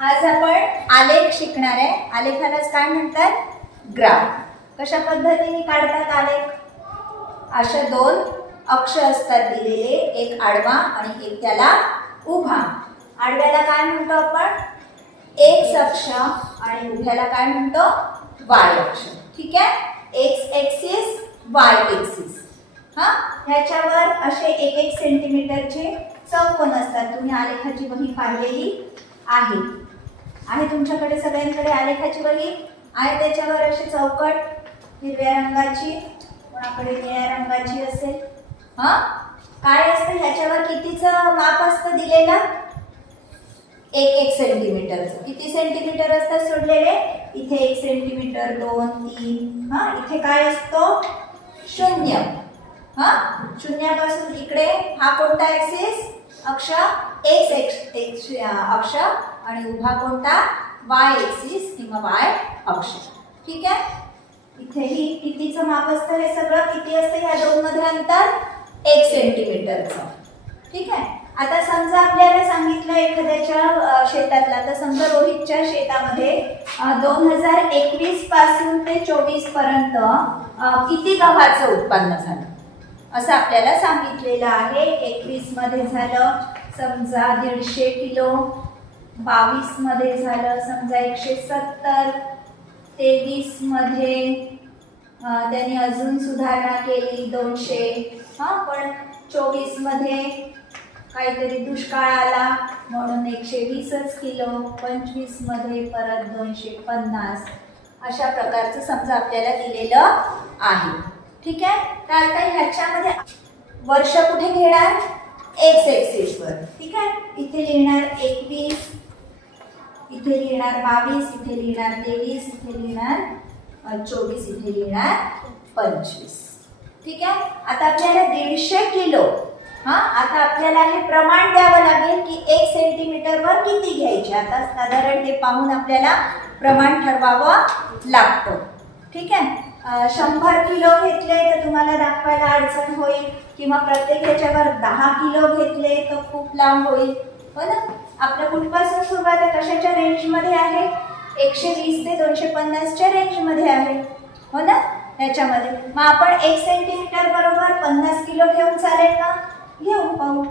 आज आपण आलेख शिकणार आहे। आलेखालाच काय म्हणतात? ग्राफ। कशा पद्धतीने काढतात आलेख? अशा दोन अक्ष असतात दिलेले, एक आडवा आणि एक त्याला उभा। आडव्याला काय म्हणतो आपण? एक्स अक्ष आणि उभ्याला काय म्हणतो? वाय अक्ष। ठीक आहे, एक्स एक्सिस, वाय एक्सिस। हा, ह्याच्यावर असे 1-1 सेंटीमीटरचे चौकोन असतात। तुम्ही आलेखाची वही पाहिलेली आहे तुमच्याकडे सगळ्यांकडे आलेखाची वही आहे। त्याच्यावर असे चौकट हिरव्या रंगाची, कोणाकडे निळ्या रंगाची असेल। हा, काय असतं ह्याच्यावर? कितीचं माप असतं दिलेलं? 1-1 सेंटीमीटरचं। किती सेंटीमीटर असतात सोडलेले? इथे 1 सेंटीमीटर, 2, 3। हा, इथे काय असतो? 0। हा, शून्यापासून इकडे हा कोणता ऍक्सिस? अक्ष एक्स अक्ष आणि उभा कोणता? वाय एक्सिस किंवा वाय अक्ष। ठीक आहे, इथेही कितीचं माप असतं? हे सगळं किती असतं या दोन मध्ये अंतर? 1 सेंटीमीटरचं। ठीक आहे, आता समजा आपल्याला सांगितलं एखाद्याच्या शेतातला, तर समजा रोहितच्या शेतामध्ये 2021 पासून ते 24 पर्यंत किती गव्हाचं उत्पन्न झालं असं आपल्याला सांगितलेलं आहे। 21 मध्ये झालं समजा 150 किलो, 22 मध्ये झालं समजा 170, 23 मध्ये त्यांनी अजून सुधारणा केली 200। हा, पण 24 मध्ये काहीतरी दुष्काळ आला म्हणून 120च किलो, 25 मध्ये परत 250। अशा प्रकारचं समजा आपल्याला दिलेलं आहे। ठीक आहे, तर आता ह्याच्यामध्ये वर्ष कुठे घेणार? एक्स एक्सिस वर। ठीक आहे, इथे लिहिणार 21, इथे लिहिणार 22, इथे लिहिणार 23, इथे लिहिणार 24, इथे लिहिणार 25। ठीक आहे, आता आपल्याला 150 किलो, हा, आता आपल्याला हे प्रमाण द्यावं लागेल की 1 सेंटीमीटर वर किती घ्यायचे। आता साधारण हे पाहून आपल्याला प्रमाण ठरवावं लागतं। ठीक आहे, 100 किलो घेतले तर तुम्हाला दाखवायला अडचण होईल, किंवा प्रत्येक ह्याच्यावर 10 किलो घेतले तर खूप लांब होईल। हो ना, आपलं कुठपासून सुरुवात आहे? कशाच्या रेंज मध्ये आहे? 120 ते 250 च्या रेंज मध्ये आहे। हो ना, त्याच्यामध्ये मग आपण 1 सेंटीमीटर बरोबर 50 किलो घेऊन चालेल का? घेऊन पाहू।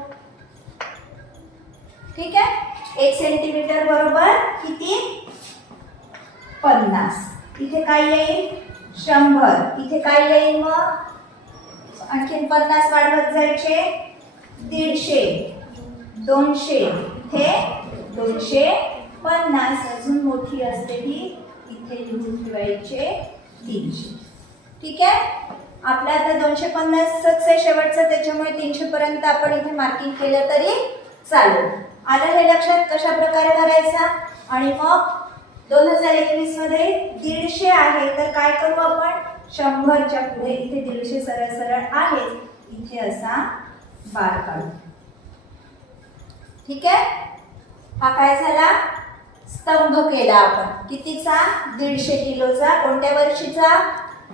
ठीक आहे, 1 सेंटीमीटर बरोबर किती? 50। इथे काय येईल? 100। इथे काय येईल? मग आणखीन 50 वाढवत जायचे, 150, 200, इथे 250, अजून मोठी असते ही इथे लिहून ठेवायचे 300। ठीक आहे, आपल्या आता 250च आहे शेवटचं, त्याच्यामुळे 300 पर्यंत आपण इथे मार्किंग केलं तरी चालेल। आलं हे लक्षात कशा प्रकारे करायचा? आणि मग 2021 मध्ये 150 आहे तर काय करू आपण? 100च्या पुढे इथे 150 सरळ सरळ आहे, इथे असा बार काढू। ठीक आहे, हा काय झाला? स्तंभ केला आपण। कितीचा? 150 किलोचा। कोणत्या वर्षीचा?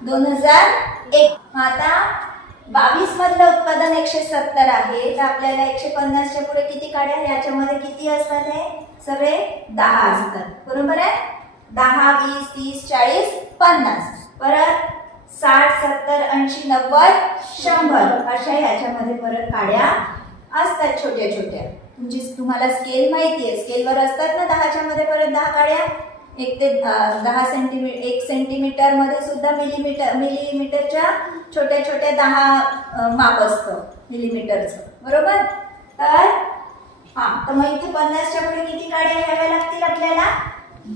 2001। आता 22 मधलं उत्पादन 170 आहे, तर आपल्याला 150 च्या पुढे किती काढ्या? याच्यामध्ये किती असतात? हे सगळे 10 असतात, बरोबर आहे? 10, 20, 30, 40, 50, परत 60, 70, 80, 90, 100 अशा ह्याच्यामध्ये परत काड्या असतात छोट्या छोट्या। तुम्हाला स्केल माहिती आहे, स्केलवर असतात ना 10च्या मध्ये परत 10 काड्या। 1 ते 10 सेंटीमीटर, 1 सेंटीमीटर मध्ये सुद्धा मिलीमीटरच्या छोट्या छोट्या 10 माप असतं मिलीमीटरचं, बरोबर? तर हा, तर मग इथे 50च्या पुढे किती काड्या घ्याव्या लागतील आपल्याला?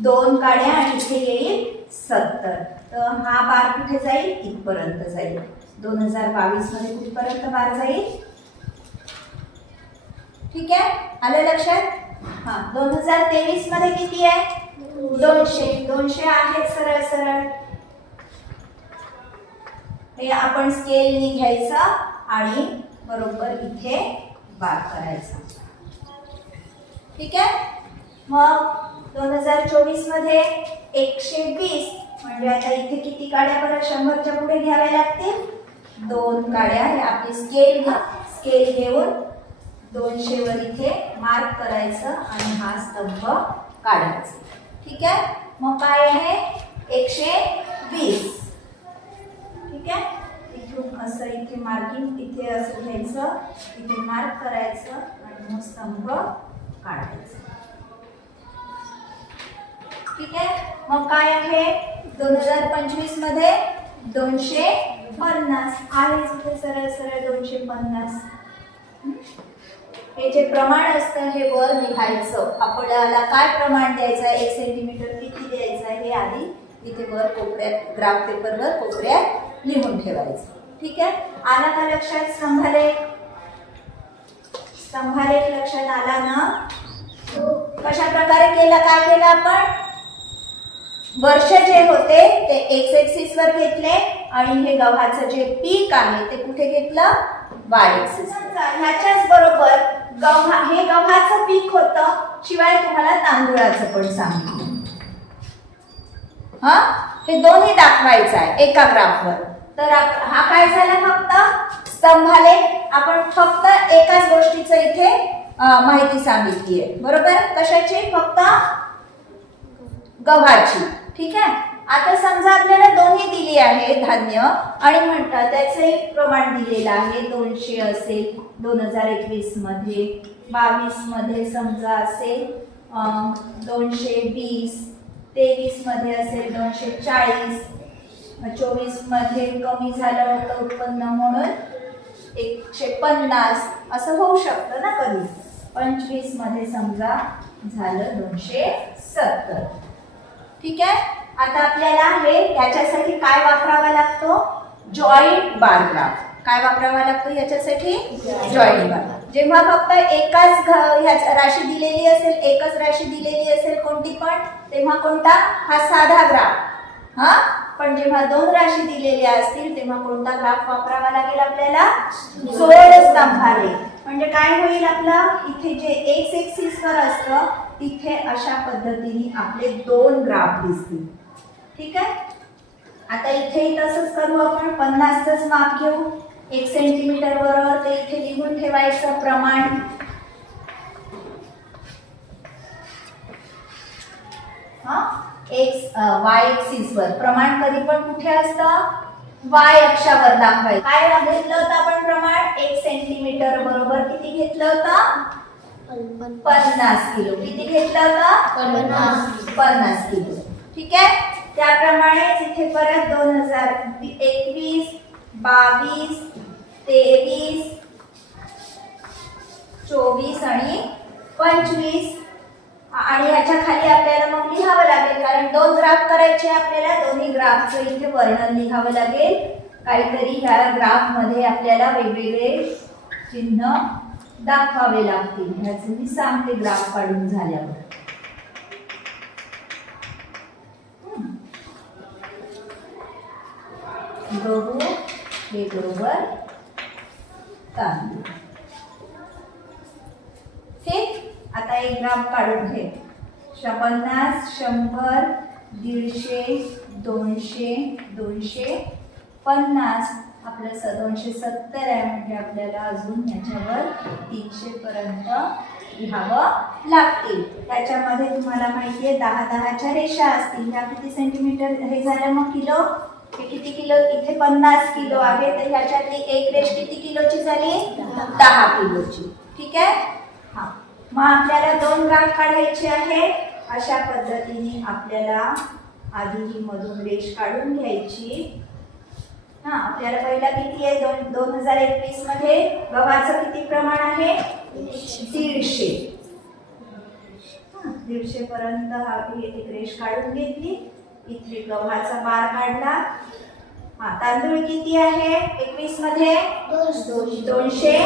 2 काड्या, आणि इथे येईल 70। तर हा बार कुठे जाईल? इथपर्यंत जाईल। 2022 मध्ये कुठपर्यंत बार जाईल? ठीक आहे, आलं लक्षात? हा, 2023 मध्ये किती आहे? 200 आहे सरळ सरळ। हे आपण स्केलनी घ्यायचं आणि बरोबर इथे बार करायचा। ठीक आहे, मग 2024 मध्ये 120 म्हणजे आता इथे किती काड्या परत 100च्या पुढे घ्याव्या लागतील? 2 काड्या। हे आपली स्केल घेऊन 200 वर इथे मार्क करायचं आणि हा स्तंभ काढायचं. ठीक आहे, मग काय आहे 120. ठीक आहे, इथून असं इथे मार्किंग इथे असं घ्यायचं, इथे मार्क करायचं आणि मग स्तंभ काढायचा. ठीक आहे, मग काय आहे 2025 मध्ये 250 आहे इथे सरळ सरळ 250. हे जे प्रमाण असतं हे वर लिहायचं. आपल्याला काय प्रमाण द्यायचं आहे, 1 सेंटीमीटर किती द्यायचं आहे हे आधी इथे वर कोपऱ्यात ग्राफ पेपरवर कोपऱ्यात लिहून ठेवायचं. ठीक आहे, आला का लक्षात स्तंभालेख? स्तंभालेख लक्षात आला ना? कशा प्रकारे केला, काय केलं आपण? वर्ष जे होते ते एक्स एक्सिस वर घेतले आणि हे गव्हाचं जे पीक आहे ते कुठे घेतलं? Y axis. ह्याच्याच बरोबर हे गव्हाचं पीक होतं, शिवाय तुम्हाला तांदूळाचं पण सांगितलं. हे दोन्ही दाखवायचं आहे एका ग्राफवर. तर हा काय झाला फक्त स्तंभालेख. आपण फक्त एकाच गोष्टीचं इथे माहिती सांगितली आहे. बरोबर, कशाची? फक्त गव्हाची. ठीक आहे, आता समजा आपल्याला दोन्ही दिली आहे धान्य आणि म्हणतात त्याचे प्रमाण दिलेलं आहे 200 असेल 2021 मध्ये, 22 मध्ये समजा असेल 220, 23 मध्ये असेल 240, 24 मध्ये कमी झालं होतं उत्पन्न म्हणून 150 असं होऊ शकतं ना कधी. 25 मध्ये समजा झालं 270. ठीक आहे, आता आपल्याला हे याच्यासाठी काय वापरावा लागतो? Joint bar graph. काय वापरावा लागतो याच्यासाठी? जॉईंट बार. जेव्हा फक्त एकाच राशी दिलेली असेल, एकच राशी दिलेली असेल कोणती पण, तेव्हा कोणता? हा साधा ग्राफ. पण जेव्हा दोन राशी दिलेल्या असतील तेव्हा कोणता ग्राफ वापरावा लागेल आपल्याला? जोड स्तंभालेख. म्हणजे काय होईल आपला? इथे जे एक्स एक्सिस वर असतं तिथे अशा पद्धतीने आपले दोन ग्राफ दिसतील. ठीक आहे, आता इथेही तसंच करू आपण. 50च माप घेऊ 1 सेंटीमीटर बरोबर, ते इथे लिहून ठेवायचं प्रमाण. वाय एक्सिस वर प्रमाण कधी पण कुठे असतं? वाय अक्षावर दाखवायचं. काय घेतलं होतं आपण प्रमाण? 1 सेंटीमीटर बरोबर किती घेतलं होतं? 50 किलो. किती घेतलं होतं? 50 किलो. ठीक आहे, त्याप्रमाणे इथे परत 2021, 22, 23, 24 आणि 25 आणि ह्याच्या खाली आपल्याला मग लिहावं लागेल, कारण दोन ग्राफ करायचे आपल्याला. दोन्ही ग्राफचं इथे वर्णन लिहावं लागेल. काहीतरी ह्या ग्राफ मध्ये आपल्याला वेगवेगळे चिन्ह दाखवावे लागतील. ह्याचं मी सांगते ग्राफ काढून झाल्यावर. गहू हे बरोबर तांदूळ. ठीक, आता एक ग्राफ काढून घे. 50, 100, 150, 200, 250. आपलं 270 आहे म्हणजे आपल्याला अजून याच्यावर 300 पर्यंत लिहावं लागतील. त्याच्यामध्ये तुम्हाला माहिती आहे 10-10च्या रेषा असतील. ह्या किती सेंटीमीटर हे झालं मग किलो? हे किती किलो? इथे 50 किलो आहे, तर ह्याच्यातली एक रेष किती किलोची झाली? 10 किलोची. ठीक आहे, हा. मग आपल्याला दोन ग्राफ काढायचे आहे. अशा पद्धतीने आपल्याला आधी ही मधून रेष काढून घ्यायची. आपल्याला पहिला किती आहे? 2021 मध्ये गव्हाचं किती प्रमाण आहे? 150. 150 पर्यंत एक रेष काढून घेतली. इथे गव्हाचा बार काढला. तांदूळ किती आहे 21 मध्ये? 200.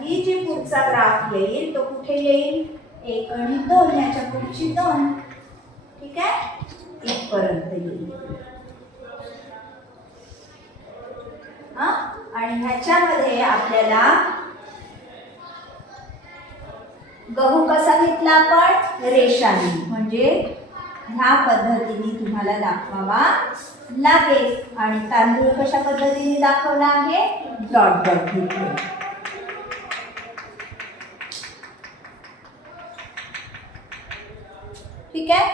ही जी पुढचा ग्राफ येईल तो कुठे येईल? 1 आणि 2, याच्या पुढची 2. ठीक आहे, 1 पर्यंत येईल. आणि ह्याच्यामध्ये आपल्याला गहू कसा घेतला आपण? रेषांनी. म्हणजे ह्या पद्धतीने तुम्हाला दाखवावा लागेल. आणि तांदूळ कशा पद्धतीने दाखवला आहे? डॉट डॉट घेतले. ठीक आहे.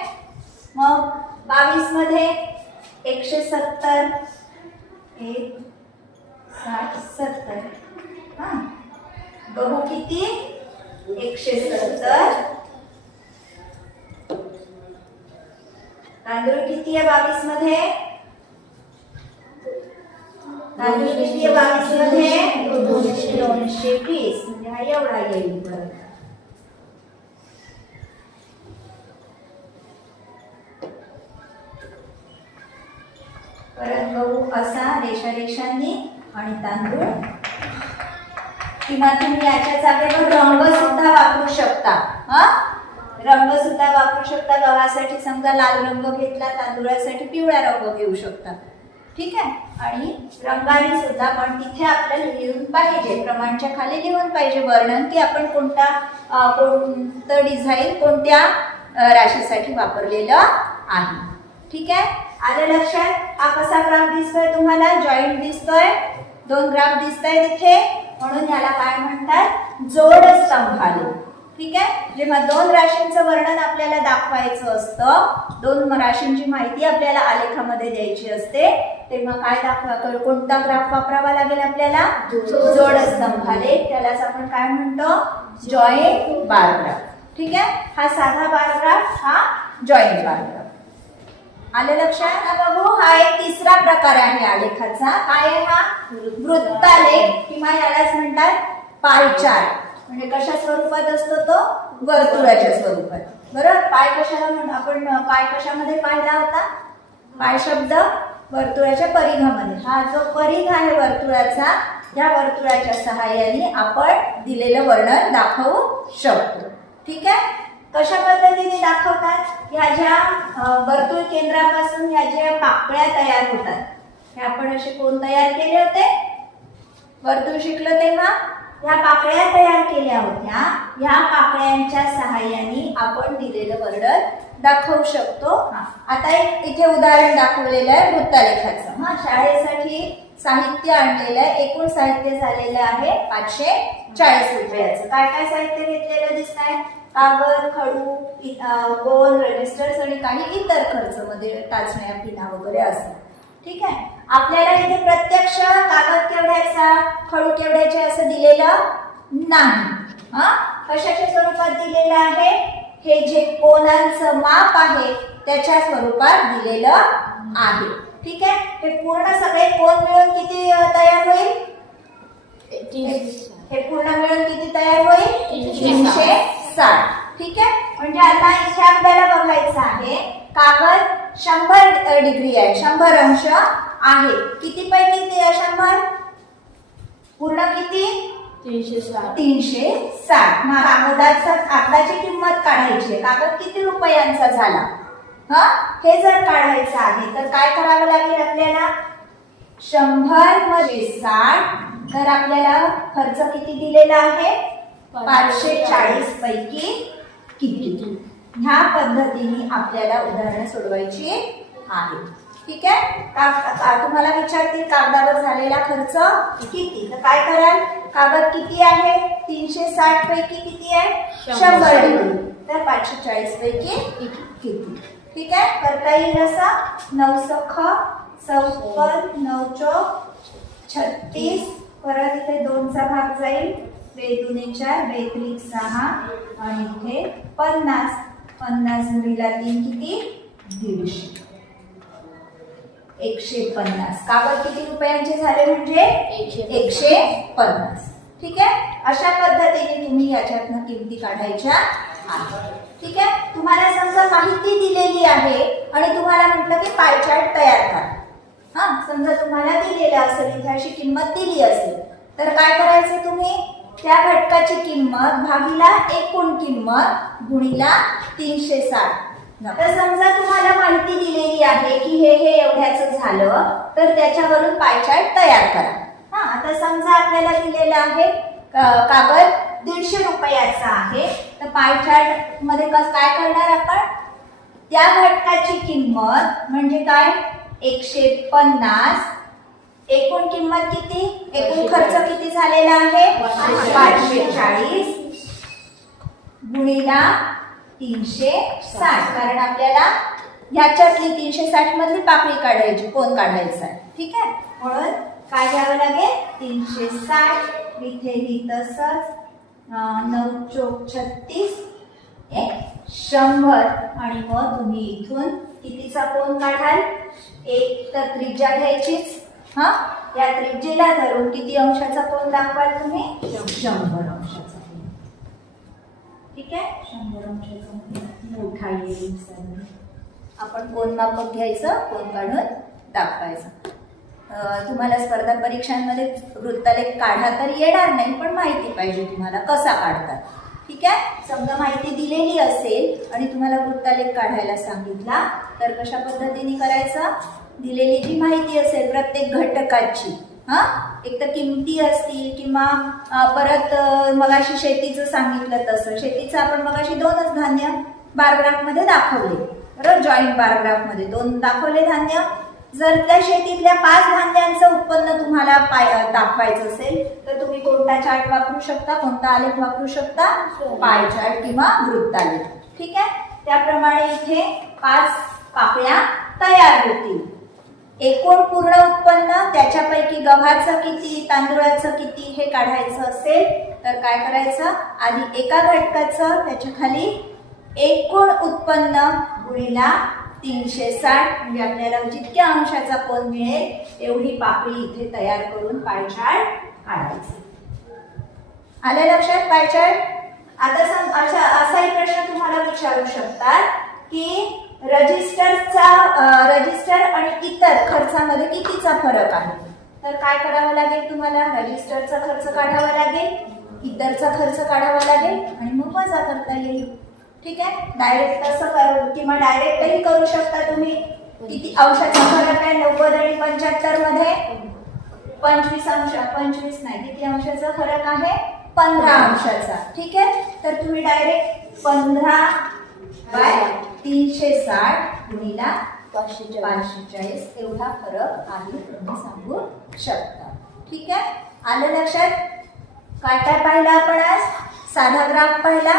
मग 22 मध्ये 170 1 60 70 हा गहू किती 170 तांदूळ किती आहे 22 मध्ये तांदूळ किती आहे 22 मध्ये 220 म्हणजे हा एवढा येईल परत. परत गहू असा रेषा रेषांनी आणि तांदूळ किंवा तुम्ही याच्या जागेवर रंग सुद्धा वापरू शकता. रंग सुद्धा वापरू शकता. गव्हासाठी समजा लाल रंग घेतला, तांदूळासाठी पिवळा रंग घेऊ शकता. ठीक आहे. आणि रंगाने सुद्धा पण तिथे आपल्याला लिहून पाहिजे, प्रमाणच्या खाली लिहून पाहिजे वर्णन की आपण कोणतं डिझाईन कोणत्या राशीसाठी वापरलेलं आहे. ठीक आहे. आलं लक्षात. हा कसा ग्राफ दिसतोय तुम्हाला जॉईंट दिसतोय, 2 ग्राफ दिसताय तिथे, म्हणून याला काय म्हणतात जोड स्तंभ आले. ठीक आहे. जेव्हा 2 राशींचं वर्णन आपल्याला दाखवायचं असतं, 2 राशींची माहिती आपल्याला आलेखामध्ये द्यायची असते, तेव्हा काय कोणता ग्राफ वापरावा लागेल आपल्याला जोड स्तंभ आले. त्यालाच आपण काय म्हणतो जॉईंट बार ग्राफ. ठीक आहे. हा साधा बार ग्राफ, हा जॉईंट बार ग्राफ. आलं लक्षात. बघू हा एक तिसरा प्रकार आहे आलेखाचा. काय आहे हा वृत्तालेख किंवा यालाच म्हणतात पाय चार्ट. म्हणजे कशा स्वरूपात असतो तो वर्तुळाच्या स्वरूपात. बरोबर. पाय कशाला म्हणतो आपण, पाय कशामध्ये पाहिला होता, पाय शब्द वर्तुळाच्या परिघामध्ये. हा जो परिघ आहे वर्तुळाचा, या वर्तुळाच्या सहाय्याने आपण दिलेलं वर्णन दाखवू शकतो. ठीक आहे. कशा पद्धतीने दाखवतात, ह्या ज्या वर्तुळ केंद्रापासून ह्या ज्या पाकळ्या तयार होतात, हे आपण असे कोण तयार केले होते वर्तुळ शिकलो तेव्हा, ह्या पाकळ्या तयार केल्या होत्या. ह्या पाकळ्यांच्या सहाय्याने आपण दिलेलं वर्णन दाखवू शकतो. आता एक इथे उदाहरण दाखवलेलं आहे वृत्तालेखाचं. शाळेसाठी साहित्य आणलेलं आहे. एकूण साहित्य झालेलं आहे 540 रुपयाचं. काय काय साहित्य घेतलेलं दिसत आहे, कागद, खडू, गोल, रजिस्टर्स आणि काही इतर खर्च मध्ये टाचण्या, पिना वगैरे असतात. ठीक आहे. आपल्याला इथे प्रत्यक्ष कागद केवढ्याचा, खडू केवढ्याचे असं दिलेलं नाही. कशाच्या स्वरूपात दिलेलं आहे, हे जे कोणाचं माप आहे त्याच्या स्वरूपात दिलेलं आहे. ठीक आहे. हे पूर्ण सगळे कोण मिळून किती तयार होईल, हे पूर्ण मिळून किती तयार होईल 360. ठीक आहे. म्हणजे आता इथे आपल्याला बघायचं आहे कागद 100 डिग्री आहे, 100 अंश आहे. किती पैकी 100 पूर्ण किती 360. कागदाची किंमत काढायची आहे. कागद किती रुपयांचा झाला हे जर काढायचं आहे तर काय करावं लागेल आपल्याला, 100 मध्ये 60, तर आपल्याला खर्च किती दिलेला आहे 540 पैकी किती. ह्या पद्धतीने आपल्याला उदाहरणं सोडवायची आहे. ठीक आहे. तुम्हाला विचारतील कागदावर झालेला खर्च किती, तर काय कराल, कागद किती आहे 360 पैकी किती आहे 100 डिग्री, तर 540 पैकी किती. ठीक आहे. करता येईल असा 9 सख 54 9 चौक 36, परत इथे 2चा भाग जाईल, 2 दुने 4 2 त्रिक 6 आणि इथे 50 50 गुणिला 3 किती 150. 150 कागद किती रुपयांचे झाले म्हणजे 150. ठीक आहे. अशा पद्धतीने तुम्ही याच्यातनं किमती काढायच्या आहेत. ठीक आहे. तुम्हाला समजा माहिती दिलेली आहे आणि तुम्हाला म्हटलं की पाय चार्ट तयार करा. समजा तुम्हाला दिलेलं असेल, इथे अशी किंमत दिली असेल, तर काय करायचं, तुम्ही त्या घटकाची किंमत भागीला एकूण किंमत गुणिला 360. तर समजा तुम्हाला माहिती दिलेली आहे की हे एवढ्याचं झालं, तर त्याच्यावरून पाय चार्ट तयार करा. आता समजा आपल्याला दिलेलं आहे कागद 150 रुपयाचा आहे, तर पाय चार्ट मध्ये काय करणार आपण, त्या घटकाची किंमत म्हणजे काय 150, एकूण किंमत किती, एकूण खर्च किती झालेला आहे 540 गुणिला 360, कारण आपल्याला ह्याच्यातली 360 मधली पाकळी काढायची, कोण काढायचा आहे. ठीक आहे, म्हणून काय घ्यावं लागेल 360, इथेही तसंच 9 चोक 36, 100 आणि मग तुम्ही इथून कितीचा कोन काढाल, एक तर त्रिज्या घ्यायचीच. हा, या त्रिज्येला धरून किती अंशाचा कोन दाखवाल तुम्ही, 100 अंशाचा. ठीक आहे, 100 अंशाचा मोठा येईल. आपण कोन मापक घ्यायचं, कोन काढून दाखवायचं. तुम्हाला स्पर्धा परीक्षांमध्ये वृत्तालेख काढा तर येणार नाही, पण माहिती पाहिजे तुम्हाला कसा काढतात. ठीक आहे, समजा माहिती दिलेली असेल आणि तुम्हाला वृत्तालेख काढायला सांगितला तर कशा पद्धतीने करायचं, दिलेली जी माहिती असेल प्रत्येक घटकाची, एक तर किमती असतील किंवा परत मगाशी शेतीचं सांगितलं तसं, शेतीचं आपण मगाशी 2च धान्य बारग्राफमध्ये दाखवले, बरोबर, जॉईंट बारग्राफमध्ये 2 दाखवले धान्य. जर त्या शेतीतल्या 5 धान्यांचं उत्पन्न तुम्हाला दाखवायचं असेल तर तुम्ही कोणता चार्ट वापरू शकता, कोणता आलेख वापरू शकता, पाय चार्ट किंवा वृत्तालेख. ठीक आहे, त्याप्रमाणे इथे 5 पाकळ्या तयार होतील. एकूण पूर्ण उत्पन्न, त्याच्यापैकी गव्हाचं किती, तांदूळाचं किती हे काढायचं असेल तर काय करायचं, आधी एका घटकाचं, त्याच्या खाली एकूण उत्पन्न गुणिला 360, म्हणजे आपल्याला जितक्या अंशाचा कोन मिळेल एवढी पाकळी इथे तयार करून पाय चार्ट काढायचा. आलं लक्षात पाय चार्ट? आता असाही प्रश्न तुम्हाला विचारू शकतात की रजिस्टर आणि इतर खर्चामध्ये कितीचा फरक आहे. तर काय करावं लागेल तुम्हाला, रजिस्टरचा खर्च काढावा लागेल, इतरचा खर्च काढावा लागेल आणि मग वजा करता येईल. ठीक आहे, डायरेक्ट तसं करू किंवा डायरेक्टही करू शकता तुम्ही. किती अंशाचा फरक आहे 90 आणि 75 मध्ये, 25 अंश, 25 नाही, किती अंशाचा फरक आहे, 15 अंशाचा. ठीक आहे, तर तुम्ही डायरेक्ट 15/360 गुणिला 540 एवढा फरक आहे तुम्ही सांगू शकता. ठीक आहे, आलं लक्षात? काय काय पाहिलं आपण आज, साधा ग्राफ पाहिला,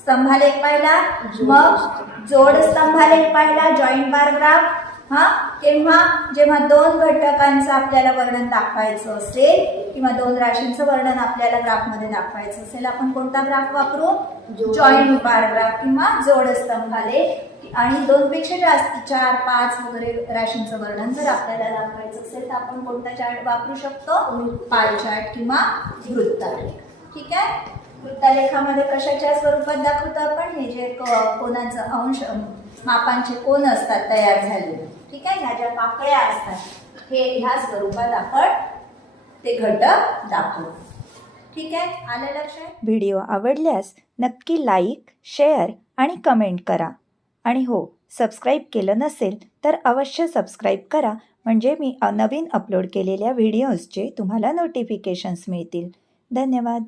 स्तंभालेख पाहिला, मग जोड स्तंभालेख पाहिला, जॉईंट बार ग्राफ. जेव्हा 2 घटकांचं आपल्याला वर्णन दाखवायचं असेल किंवा 2 राशींचं वर्णन आपल्याला ग्राफमध्ये दाखवायचं असेल, आपण कोणता ग्राफ वापरू, जॉईंट बार ग्राफ किंवा जोड स्तंभालेख. आणि 2 पेक्षा जास्त 4, 5 वगैरे राशींचं वर्णन जर आपल्याला दाखवायचं असेल तर आपण कोणता चार्ट वापरू शकतो, पाय चार्ट किंवा वृत्तालेख. ठीक आहे, वृत्तालेखामध्ये कशाच्या स्वरूपात दाखवतो आपण, हे जे कोनाचं अंश मापांचे कोन असतात तयार झालेले. ठीक आहे, ह्या ज्या पाकळ्या असतात हे ह्या स्वरूपात आपण ते घटक दाखवतो. ठीक आहे, आलं लक्षात? व्हिडिओ आवडल्यास नक्की लाईक, शेअर आणि कमेंट करा. आणि हो, सबस्क्राईब केलं नसेल तर अवश्य सबस्क्राईब करा, म्हणजे मी नवीन अपलोड केलेल्या व्हिडिओजचे तुम्हाला नोटिफिकेशन्स मिळतील. धन्यवाद.